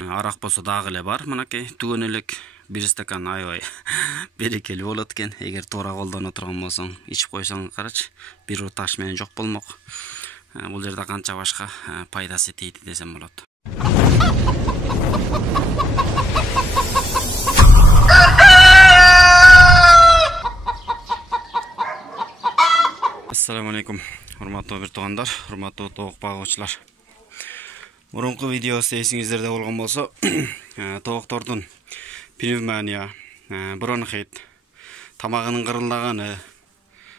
Arak bolsa dagы эле бар, мынакей түгөн элек 1 стакан аябай берекелүү болот экен. Эгер туура колдоно турган болсоң, ичип койсоң, карачы, бир таш менен жок болмок. Бул жерде канча башка пайдасы тийди десем болот. Assalamu alaikum, урматтуу бир туугандар, урматтуу тоок багуучулар. Мурунку видеосу эсиңиздерде болгон болсо, тооктордун пневмония, бронхит, тамагынын кырылдаганы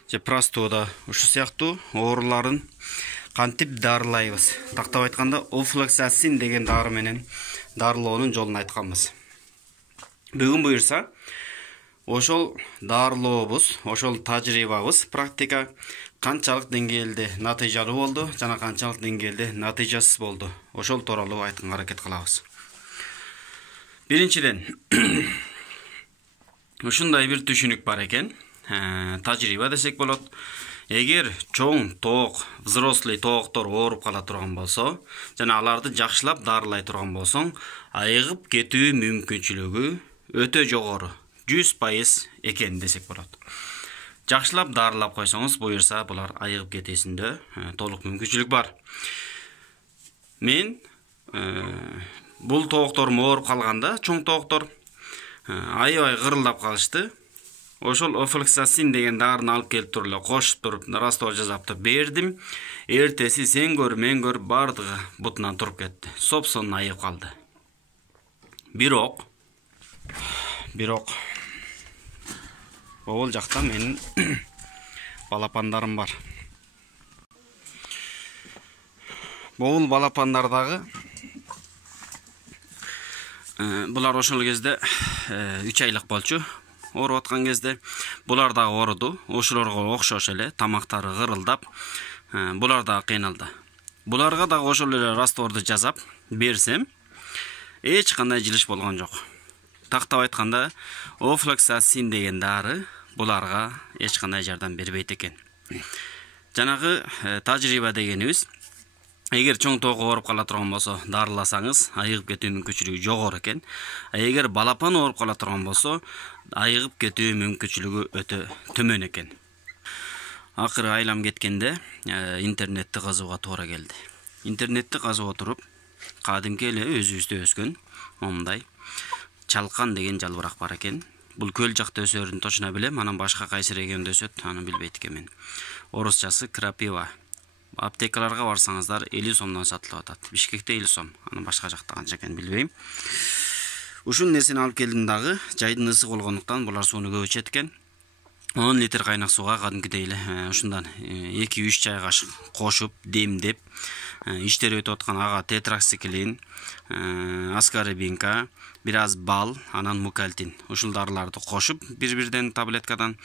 же простуда ушу сыяктуу ооруларын кантип дарылайбыз? Тактап айтканда, офлоксацин деген дары менен дарылоонун жолун айтканбыз. Бүгүн буюрса, ошол дарылообуз, ошол тажрыйбабыз, практика канчалык деңгээлде натыйжалуу болду жана канчалык деңгээлде натыйжасыз болду, ошол тууралуу айтканга аракет кылабыз. Биринчиден, ушундай бир түшүнүк бар экен, тажрыйба десек болот. Эгер чоң тоок, взрослый тооктор ооруп кала турган болсо, жана аларды жакшылап дарылай турган болсоң, айыгып кетүү мүмкүнчүлүгү өтө жогору, 100% экен десек болот. Жакшылап дарылап койсоңуз, буюрса булар айыгып кетесинде толук мүмкүнчүлүк бар. Мен бул тоокторум ооруп калганда, чоң тооктор аябай кырылдап калышты. Ошол офлоксацин деген дарыны алып келип туруп эле кошуп туруп, раствор жасап туруп бердим. Эртеси сен көр, мен көр, бардыгы бутунан туруп кетти. Сопсон айыгып калды. Бирок Ол жакта менин балапандарым бар. Бул балапандардагы булар ошол кезде 3 айлык болчу. Ооруп аткан кезде булар дагы ооруду. Ошолорго окшош эле тамактары кырылдап, булар дагы кыйналды. Буларга дагы ошол эле растворду жасап берсем, эч кандай жылыш болгон жок. Тактап айтканда, офлоксацин деген дары буларга эч кандай жардам бербейт экен. Жанагы тажрыйба дегенибиз, эгер чоң тоок ооруп кала турган болсо, дарыласаңыз, айыгып кетүү мүмкүнчүлүгү жогору экен. Эгер балапан ооруп кала турган болсо, айыгып кетүү мүмкүнчүлүгү өтө төмөн экен. Акыры айлам кеткенде интернетти казууга туура келди. Интернетти казып отуруп, кадимки эле өзүбүздө өскөн момундай чалкан деген жалбырак бар экен. Бул көл жакта өсөрүн точно билем, анан башка кайсы региондо өсөт, аны билбейт экенмин. Орусчасы крапива. Аптекаларга барсаңыздар 50 сомдон сатылып атат. Бишкекте 50 сом, анан башка жакта канча экенин билбейм. Ушул нерсени алып келдим дагы, жайдын ысык болгондуктан булар сууну көп ичет экен. 10 литр кайнак сууга кадимкидей эле ушундан 2-3 чай кашык кошуп, демдеп, иштери өтүп аткан ага тетракциклин, аскарбинка, бир аз бал, анан мукалтин. Ушул дарыларды кошуп, бир-бирден таблеткадан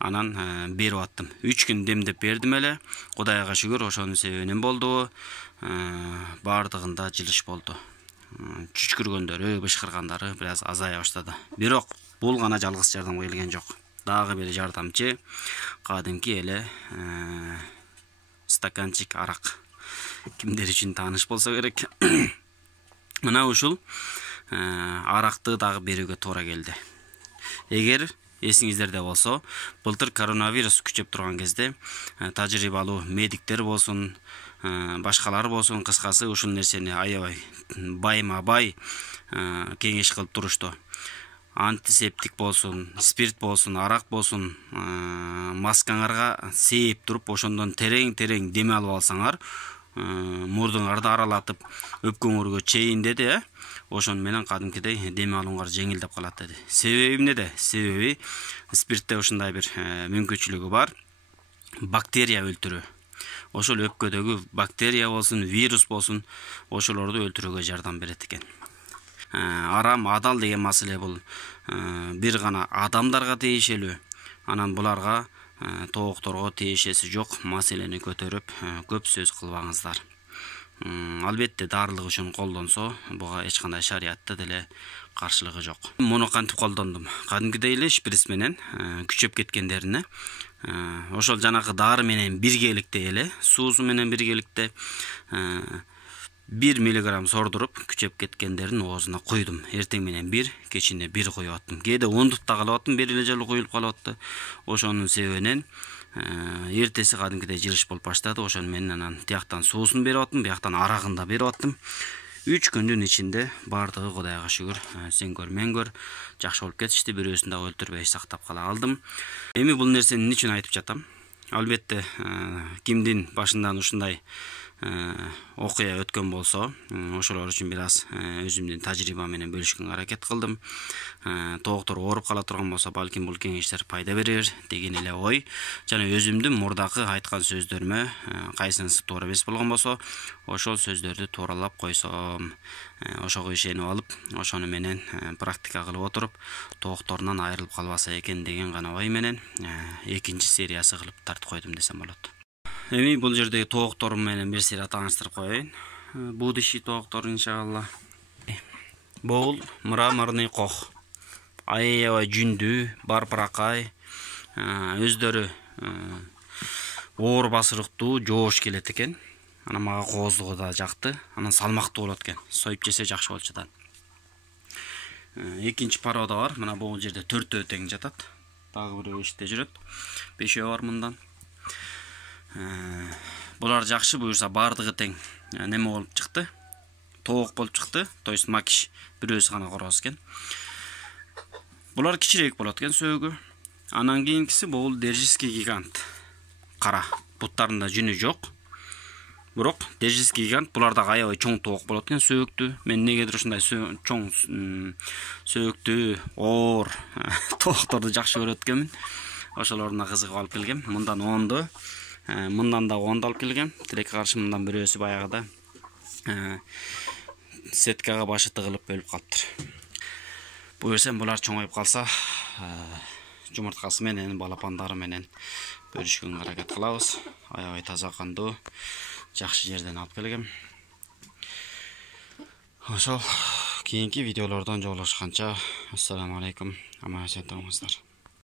анан берип аттым. 3 күн демдеп бердим эле. Кудайга шүгүр, ошонун себебинен болду. Бардыгында жылыш болду. Чүчкүргөндөрү, бышкыргандары бир аз азая баштады. Бирок бул гана жалгыз жардам келген жок. Дагы бир жардамчы кадимки эле стаканчик арак. Кимдер үчүн тааныш болсо керек. Мына ушул аракты дагы берүүгө туура келди. Эгер эсиңиздерде болсо, былтыр коронавирус күчөп турган кезде тажрыйбалуу медиктер болсун, башкалар болсун, кыскасы ушул нерсени аябай байма-бай кеңеш кылып турушту. Антисептик болсун, спирт болсун, арак болсун, маскаңарга сээп туруп, ошондон терең дем алып алсаңар, мурдуңарды аралатып, өпкөңөргө чейин деди, ошон менен кадимкидей дем алууңар жеңилдеп калат деди. Себеби эмнеде? Себеби спиртте ушундай бир мүмкүнчүлүгү бар. Бактерия өлтүрүү. Ошол өпкөдөгү бактерия болсун, вирус болсун, ошолорду өлтүрүүгө жардам берет экен. Арам адал деген маселе бул бир гана адамдарга тиешелүү. Анан буларга тоокторго тиешеси жок маселени көтөрүп көп сөз кылбаңыздар. Албетте дарылык үчүн колдонсо, буга эч кандай шариятта деле каршылыгы жок. Муну кантип колдондум? Кадимкидей эле шприц менен күчөп кеткендерине ошол жанагы дары менен биргеликте эле, суусу менен биргеликте 1 мг сордуруп күчөп кеткендерин оозуна куйдум. Эртең менен 1, кечинде 1 куюп аттым. Кээде ондуп да калып аттым, бир эле жолу куюлуп калып атты. Ошонун себебинен эртеси кадимкидей жырыш болуп баштады. Ошону менен анан тияктан суусун берип аттым, бияктан арагын да берип аттым. 3 күндүн ичинде бардыгы Кудайга шүгүр, сен көр, мен көр, жакшы болуп кетишти. Бирөөсүн да өлтүрбөй сактап кала алдым. Эми бул нерсени эмне үчүн айтып жатам? Албетте, кимдин башынан ушундай окуя өткөн болсо, ошолор үчүн бир аз өзүмдүн тажрыйбам менен бөлүшкөнгө аракет кылдым. Тооктор ооруп кала турган болсо, балким бул кеңештер пайда берер деген эле ой. Жана өзүмдүн мурдакы айткан сөздөрүмө кайсынысы туура эмес болгон болсо, ошол сөздөрдү тууралап койсом, ошого ишенип алып, ошону менен практика кылып отуруп, тоокторунан айрылып калбаса экен деген гана ой менен экинчи сериясы кылып тартып койдум десем болот. Эми бул жердеги тоокторум менен бир сыйра тааныштырып коеюн. Бул диши тооктор иншалла. Бул мраморный кох. Аябай жүндүү, барпыракай, өздөрү оор басырыктуу, жоош келет экен. Анан мага кооздугу да жакты, анан салмактуу болот экен. Союп жесе жакшы болчу да. Экинчи порода бар. Мына бул жерде 4 тең жатат. Дагы бирөө иште жүрөт. 5 бар мындан. Булар жакшы буюрса бардыгы тең неме болуп чыкты. Тоок болуп чыкты. То есть макиш бирөөсү гана короз экен. Булар кичирээк болот экен сөөгү. Анан кийинкиси бул Держийский гигант. Кара. Буттарында жүнү жок. Бирок Держийский гигант булар да аябай чоң тоок болот экен сөөктүү. Мен негедир ушундай чоң сөөктүү, оор тоокторду жакшы көрөт экенмин. Ошолоруна кызыгып алып келгем. Мындан 10ду. Мындан да 10 алып келгем. Тилекке каршы мындан бирөөсү баягыда сеткага башы тыгылып өлүп калыптыр. Буюрсам булар чоңоюп калса, жумурткасы менен, балапандары менен бөлүшкөнгө аракет кылабыз. Аябай таза кандуу, жакшы жерден алып келгем. Ошол кийинки видеолордон жолугушканча, ассаламу алейкум, аман эсен туруңуздар.